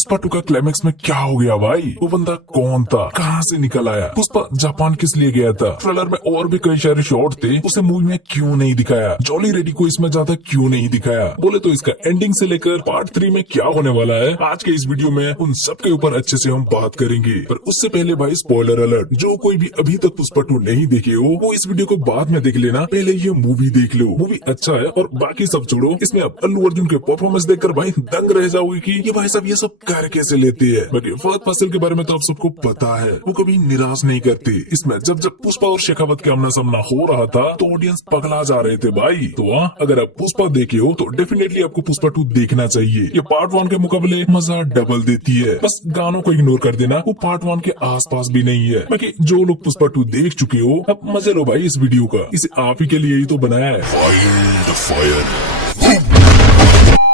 पुष्पा 2 का क्लाइमेक्स में क्या हो गया भाई? वो बंदा कौन था, कहाँ से निकल आया? पुष्पा जापान किस लिए गया था? ट्रेलर में और भी कई सारे शॉट थे, उसे मूवी में क्यों नहीं दिखाया? जॉली रेड्डी को इसमें ज्यादा क्यों नहीं दिखाया? बोले तो इसका एंडिंग से लेकर पार्ट 3 में क्या होने वाला है, आज के इस वीडियो में उन सब के ऊपर अच्छे से हम बात करेंगे। पर उससे पहले भाई स्पॉइलर अलर्ट, जो कोई भी अभी तक पुष्पा 2 नहीं देखे हो वो इस वीडियो को बाद में देख लेना, पहले ये मूवी देख लो। मूवी अच्छा है और बाकी सब छोड़ो। इसमें अब अल्लू अर्जुन के परफॉर्मेंस देखकर भाई दंग रह जाओगे कि ये भाई साहब ये सब कर कैसे लेते हैं। बाकी फहद फासिल के बारे में तो आप सबको पता है, वो कभी निराश नहीं करते। इसमें जब जब पुष्पा और शेखावत के आमना सामना हो रहा था तो ऑडियंस पगला जा रहे थे भाई। तो अगर आप पुष्पा देखे हो तो डेफिनेटली आपको पुष्पा 2 देखना चाहिए। ये पार्ट 1 के मुकाबले मजा डबल देती है। बस गानों को इग्नोर कर देना, वो पार्ट 1 के आसपास भी नहीं है। बाकी जो लोग पुष्पा 2 देख चुके हो अब मजे लो भाई इस वीडियो का, इसे आप ही के लिए ही तो बनाया है।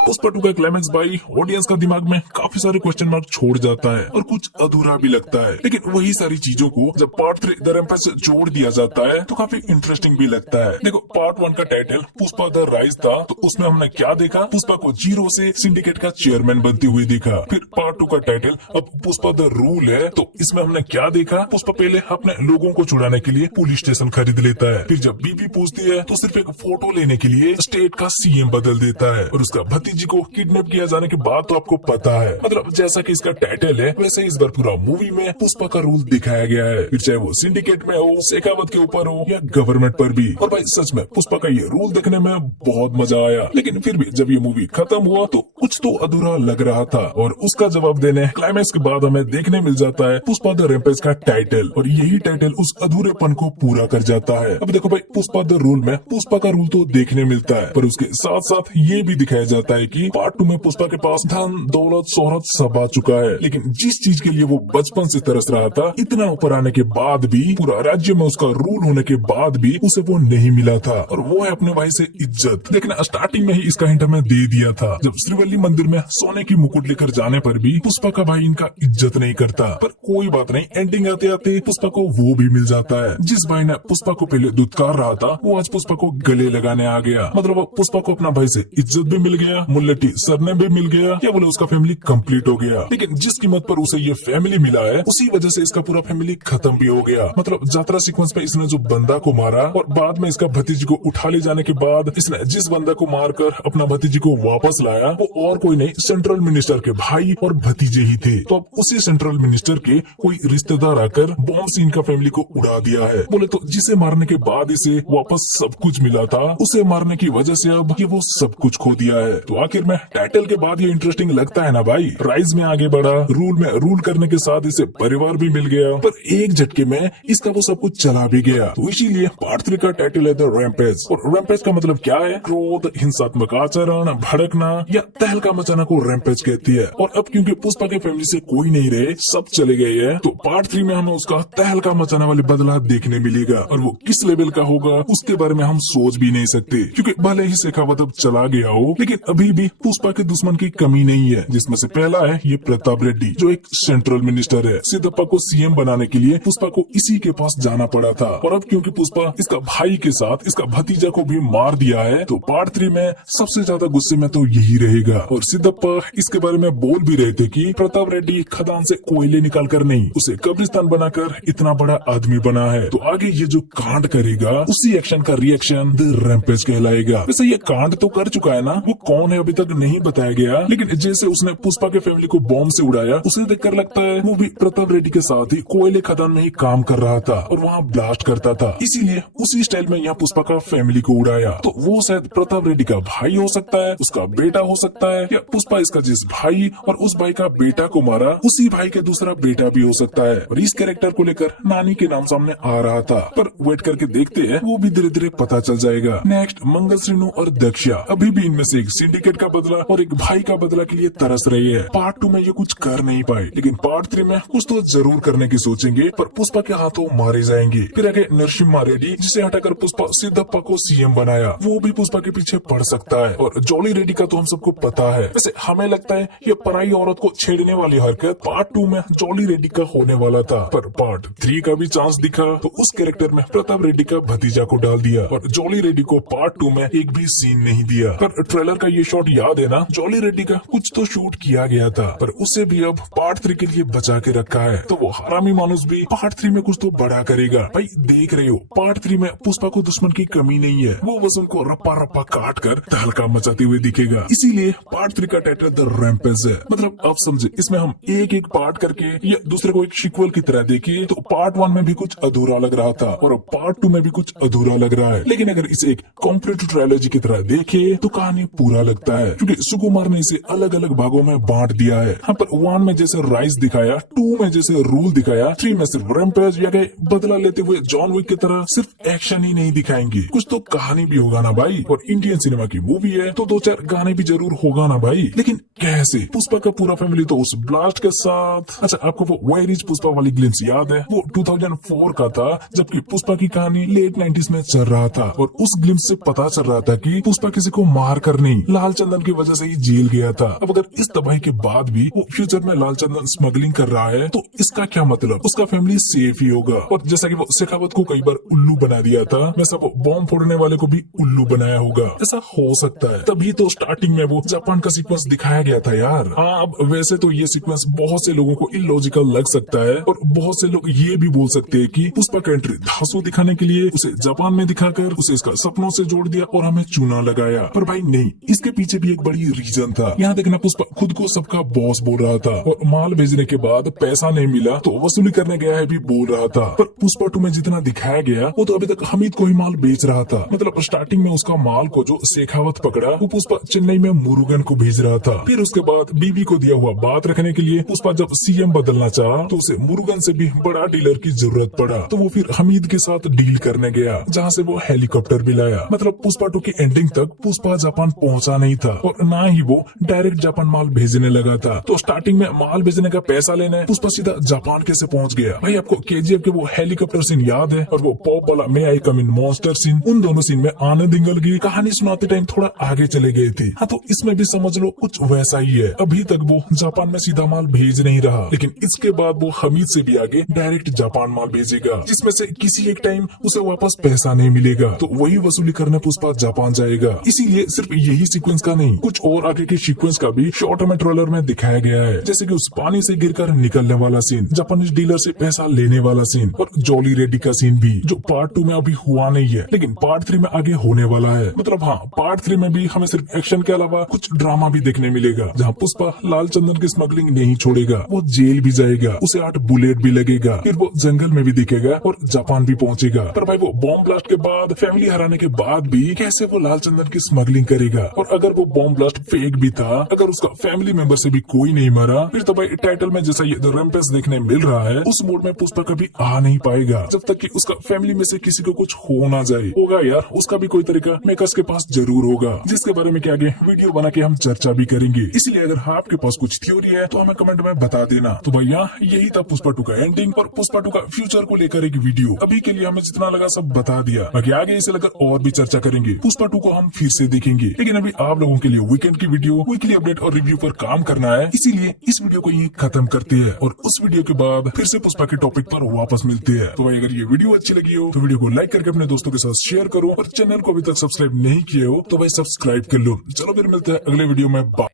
पुष्पा 2 का क्लाइमेक्स भाई ऑडियंस का दिमाग में काफी सारे क्वेश्चन मार्क छोड़ जाता है और कुछ अधूरा भी लगता है। लेकिन वही सारी चीजों को जब पार्ट 3 द रैम्पेज से जोड़ दिया जाता है तो काफी इंटरेस्टिंग भी लगता है। देखो पार्ट 1 का टाइटल पुष्पा द राइज था, तो उसमें हमने क्या देखा? पुष्पा को जीरो से सिंडिकेट का चेयरमैन बनते हुए देखा। फिर पार्ट 2 का टाइटल अब पुष्पा द रूल है, तो इसमें हमने क्या देखा? पुष्पा पहले अपने लोगों को छुड़ाने के लिए पुलिस स्टेशन खरीद लेता है। फिर जब बीबी पूछती है तो सिर्फ एक फोटो लेने के लिए स्टेट का सीएम बदल देता है। और उसका भतीजी को किडनैप किया जाने के बाद तो आपको पता है, मतलब जैसा कि इसका टाइटल है वैसे इस बार पूरा मूवी में पुष्पा का रूल दिखाया गया है। फिर चाहे वो सिंडिकेट में हो, शेखावत के ऊपर हो या गवर्नमेंट पर भी। और भाई सच में पुष्पा का ये रूल देखने में बहुत मजा आया। लेकिन फिर भी जब ये मूवी खत्म हुआ तो कुछ तो अधूरा लग रहा था और उसका जवाब देने क्लाइमेक्स के बाद हमें देखने मिल जाता है पुष्पा द रैम्पेज का टाइटल, और यही टाइटल उस अधूरेपन को पूरा कर जाता है। अब देखो भाई पुष्पा द रूल में पुष्पा का रूल तो देखने मिलता है, पर उसके साथ साथ ये भी दिखाया जाता है कि पार्ट 2 में पुष्पा के पास धन दौलत शोहरत सब आ चुका है। लेकिन जिस चीज के लिए वो बचपन से तरस रहा था, इतना ऊपर आने के बाद भी, पूरा राज्य में उसका रूल होने के बाद भी उसे वो नहीं मिला था, और वो है अपने भाई से इज्जत। लेकिन स्टार्टिंग में ही इसका हिंट हमें दे दिया था, जब श्रीवल्ली मंदिर में सोने की मुकुट लेकर जाने पर भी पुष्पा का भाई इनका इज्जत नहीं करता। पर कोई बात नहीं, एंडिंग आते आते पुष्पा को वो भी मिल जाता है। जिस भाई ने पुष्पा को पहले दुत्कार रहा था वो आज पुष्पा को गले लगाने आ गया। मतलब पुष्पा को अपना भाई से इज्जत भी मिल गया, मुल्लटी सरने भी मिल गया, या बोले उसका फैमिली कंप्लीट हो गया। लेकिन जिस कीमत पर उसे ये फैमिली मिला है उसी वजह से इसका पूरा फैमिली खत्म भी हो गया। मतलब यात्रा सीक्वेंस में इसने जो बंदा को मारा और बाद में इसका भतीजी को उठा ले जाने के बाद इसने जिस बंदा को मारकर अपना भतीजी को वापस लाया वो और कोई नहीं, सेंट्रल मिनिस्टर के भाई और भतीजे ही थे। तो अब उसी सेंट्रल मिनिस्टर के कोई रिश्तेदार आकर बॉम्ब से इनका फैमिली को उड़ा दिया है। बोले तो जिसे मारने के बाद इसे वापस सब कुछ मिला था, उसे मारने की वजह से अब ये वो सब कुछ खो दिया है। तो आखिर में टाइटल के बाद ये इंटरेस्टिंग लगता है ना भाई। राइज में आगे बढ़ा, रूल में रूल करने के साथ इसे परिवार भी मिल गया, पर एक झटके में इसका वो सब कुछ चला भी गया। तो इसीलिए पार्ट 3 का टाइटल है द रैम्पेज। और रैम्पेज का मतलब क्या है? क्रोध, हिंसात्मक आचरण, भड़कना या तहलका मचाना को रैम्पेज कहती है। और अब क्योंकि पुष्पा के फैमिली से कोई नहीं रहे, सब चले गए हैं, तो पार्ट 3 में हमें उसका तहलका मचाने वाले बदला देखने मिलेगा। और वो किस लेवल का होगा उसके बारे में हम सोच भी नहीं सकते, क्योंकि भले ही शेखावत अब चला गया हो लेकिन अभी भी पुष्पा के दुश्मन की कमी नहीं है, जिसमें से पहला है ये प्रताप रेड्डी जो एक सेंट्रल मिनिस्टर है। सिद्धप्पा को सीएम बनाने के लिए पुष्पा को इसी के पास जाना पड़ा था, और अब क्योंकि पुष्पा इसका भाई के साथ इसका भतीजा को भी मार दिया है तो पार्ट 3 में सबसे ज्यादा गुस्से में तो यही रहेगा। और सिद्धप्पा इसके बारे में बोल भी रहे थे कि प्रताप रेड्डी खदान से कोयले निकाल कर नहीं, उसे कब्रिस्तान बनाकर इतना बड़ा आदमी बना है। तो आगे ये जो कांड करेगा उसी एक्शन का रिएक्शन द रैम्पेज कहलाएगा। वैसे ये कांड तो कर चुका है ना, वो कौन है अभी तक नहीं बताया गया, लेकिन जैसे उसने पुष्पा के फैमिली को बॉम्ब से उड़ाया उसे देखकर लगता है वो भी प्रताप रेड्डी के साथ ही कोयले खदान में ही काम कर रहा था और वहाँ ब्लास्ट करता था, इसीलिए उसी स्टाइल में यहाँ पुष्पा का फैमिली को उड़ाया। तो वो शायद प्रताप रेड्डी का भाई हो सकता है, उसका बेटा हो सकता है, या पुष्पा इसका जिस भाई और उस भाई का बेटा को मारा उसी भाई के दूसरा बेटा भी हो सकता है। और इस कैरेक्टर को लेकर नानी के नाम सामने आ रहा था, पर वेट करके देखते हैं, वो भी धीरे धीरे पता चल जाएगा। नेक्स्ट मंगल श्रीनु और दक्षा अभी भी इनमें से एक सिंडिकेट का बदला और एक भाई का बदला के लिए तरस रही है। पार्ट 2 में ये कुछ कर नहीं पाए, लेकिन पार्ट 3 में कुछ तो जरूर करने की सोचेंगे, पर पुष्पा के हाथों मारे जाएंगे। फिर आगे नरसिम्हा रेड्डी जिसे हटाकर पुष्पा सिद्धप्पा को सीएम बनाया, वो भी पुष्पा के पीछे पड़ सकता है। और जॉली रेड्डी का तो हम सबको पता है। वैसे हमें लगता है ये पराई औरत को छेड़ने वाली हरकत पार्ट 2 में जॉली रेड्डी का होने वाला था, पर पार्ट 3 का भी चांस दिखा तो उस कैरेक्टर में प्रताप रेड्डी का भतीजा को डाल दिया और जॉली रेड्डी को पार्ट 2 में एक भी सीन नहीं दिया। पर ट्रेलर का ये शॉट शॉट याद है ना, जॉली रेड्डी का कुछ तो शूट किया गया था, पर उसे भी अब पार्ट 3 के लिए बचा के रखा है। तो वो हरामी मानुस भी पार्ट 3 में कुछ तो बड़ा करेगा। भाई देख रहे हो, पार्ट 3 में पुष्पा को दुश्मन की कमी नहीं है, वो बस उनको रप्पा रप्पा काट कर तहलका मचाते हुए दिखेगा। इसीलिए पार्ट 3 का टाइटल द रैम्पेज है। मतलब अब समझे, इसमें हम एक एक पार्ट करके या दूसरे को एक सीक्वल की तरह देखे तो पार्ट 1 में भी कुछ अधूरा लग रहा था और अब पार्ट 2 में भी कुछ अधूरा लग रहा है। लेकिन अगर इसे एक कंप्लीट ट्रायलॉजी की तरह देखे तो कहानी पूरा लगता है, क्योंकि सुकुमार ने इसे अलग अलग भागों में बांट दिया है। हाँ, पर 1 में जैसे राइज दिखाया, 2 में जैसे रूल दिखाया, 3 में सिर्फ रैम्पेज या गए बदला लेते हुए जॉन विक की तरह सिर्फ एक्शन ही नहीं दिखाएंगे, कुछ तो कहानी भी होगा ना भाई। और इंडियन सिनेमा की मूवी है तो 2-4 गाने भी जरूर होगा ना भाई। लेकिन कैसे? पुष्पा का पूरा फैमिली तो उस ब्लास्ट के साथ। अच्छा, आपको वो वेयर इज पुष्पा वाली ग्लिम्स याद है? वो 2004 का था, जबकि पुष्पा की कहानी लेट 90s में चल रहा था और उस ग्लिम्स से पता चल रहा था कि पुष्पा किसी को मार कर नहीं, लाल चंदन की वजह से ही जेल गया था। अब अगर इस तबाही के बाद भी वो फ्यूचर में लाल चंदन स्मगलिंग कर रहा है तो इसका क्या मतलब? उसका फैमिली सेफ ही होगा। और जैसा कि वो शेखावत को कई बार उल्लू बना दिया था, वैसा वो बॉम्ब फोड़ने वाले को भी उल्लू बनाया होगा। ऐसा हो सकता है, तभी तो स्टार्टिंग में वो जापान का सीक्वेंस दिखाया गया था यार। हाँ, अब वैसे तो ये सीक्वेंस बहुत से लोगों को इलॉजिकल लग सकता है और बहुत से लोग ये भी बोल सकते हैं कि पुष्पा का एंट्री धांसू दिखाने के लिए उसे जापान में दिखाकर उसे इसका सपनों से जोड़ दिया और हमें चूना लगाया। पर भाई नहीं, इसके पीछे भी एक बड़ी रीजन था। यहाँ देखना, पुष्पा खुद को सबका बॉस बोल रहा था और माल भेजने के बाद पैसा नहीं मिला तो वसूली करने गया है भी बोल रहा था। पर पुष्पा 2 में जितना दिखाया गया वो तो अभी तक हमीद को ही माल बेच रहा था। मतलब स्टार्टिंग में उसका माल को जो शेखावत पकड़ा वो पुष्पा चेन्नई में मुरुगन को भेज रहा था। फिर उसके बाद बीवी को दिया हुआ बात रखने के लिए पुष्पा जब सीएम बदलना चाहा तो उसे मुरुगन से भी बड़ा डीलर की जरूरत पड़ा, तो वो फिर हमीद के साथ डील करने गया, जहाँ से वो हेलीकॉप्टर भी लाया। मतलब पुष्पा 2 की एंडिंग तक पुष्पा जापान पहुंचा नहीं था और ना ही वो डायरेक्ट जापान माल भेजने लगा था। तो स्टार्टिंग में माल भेजने का पैसा लेने पुष्पा सीधा जापान कैसे पहुंच गया? भाई आपको केजीएफ के वो हेलीकॉप्टर सीन याद है और वो पॉप वाला मे आई कम इन मॉन्स्टर सीन? उन दोनों सीन में आनंद इंगल की कहानी सुनाते टाइम थोड़ा आगे चले गए थे। हाँ, तो इसमें भी समझ लो कुछ वैसा ही है। अभी तक वो जापान में सीधा माल भेज नहीं रहा, लेकिन इसके बाद वो हमीद से भी आगे डायरेक्ट जापान माल भेजेगा, जिसमें से किसी एक टाइम उसे वापस पैसा नहीं मिलेगा, तो वही वसूली करने पुष्पा जापान जाएगा। इसीलिए सिर्फ यही सीक्वेंस का नहीं, कुछ और आगे के सीक्वेंस का भी शॉर्ट में ट्रेलर में दिखाया गया है। जैसे कि उस पानी से गिरकर निकलने वाला सीन, जापानीज डीलर से पैसा लेने वाला सीन और जॉली रेड्डी का सीन भी, जो पार्ट 2 में अभी हुआ नहीं है लेकिन पार्ट 3 में आगे होने वाला है। मतलब हाँ, पार्ट 3 में भी हमें सिर्फ एक्शन के अलावा कुछ ड्रामा भी देखने मिलेगा, जहाँ पुष्पा लाल चंदन की स्मगलिंग नहीं छोड़ेगा, वो जेल भी जाएगा, उसे 8 बुलेट भी लगेगा, फिर वो जंगल में भी दिखेगा और जापान भी पहुंचेगा। पर भाई वो बॉम्ब ब्लास्ट के बाद, फैमिली हराने के बाद भी कैसे वो लाल चंदन की स्मगलिंग करेगा? और अगर वो बॉम्ब ब्लास्ट फेक भी था, अगर उसका फैमिली मेंबर से भी कोई नहीं मरा, फिर तो भाई टाइटल में जैसा ये द रैम्पेज देखने मिल रहा है, उस मोड में पुष्पा कभी आ नहीं पाएगा जब तक कि उसका फैमिली में से किसी को कुछ हो ना जाए। होगा यार, उसका भी कोई तरीका मेकर्स के पास जरूर होगा, जिसके बारे में क्या आगे वीडियो बना के हम चर्चा भी करेंगे। इसलिए अगर आपके पास कुछ थ्योरी है तो हमें कमेंट में बता देना। तो भैया यही था पुष्पा 2 का एंडिंग और पुष्पा 2 का फ्यूचर को लेकर एक वीडियो। अभी के लिए हमें जितना लगा सब बता दिया, बाकी आगे इसे लेकर और भी चर्चा करेंगे। पुष्पा 2 को हम फिर से देखेंगे, लेकिन अभी आप लोगों के लिए वीकेंड की वीडियो, वीकली अपडेट और रिव्यू पर काम करना है, इसीलिए इस वीडियो को यहीं खत्म करते हैं और उस वीडियो के बाद फिर से पुष्पा के टॉपिक पर वापस मिलते हैं। तो भाई अगर ये वीडियो अच्छी लगी हो तो वीडियो को लाइक करके अपने दोस्तों के साथ शेयर करो और चैनल को अभी तक सब्सक्राइब नहीं किए हो तो भाई सब्सक्राइब कर लो। चलो फिर मिलते हैं अगले वीडियो में। बाय।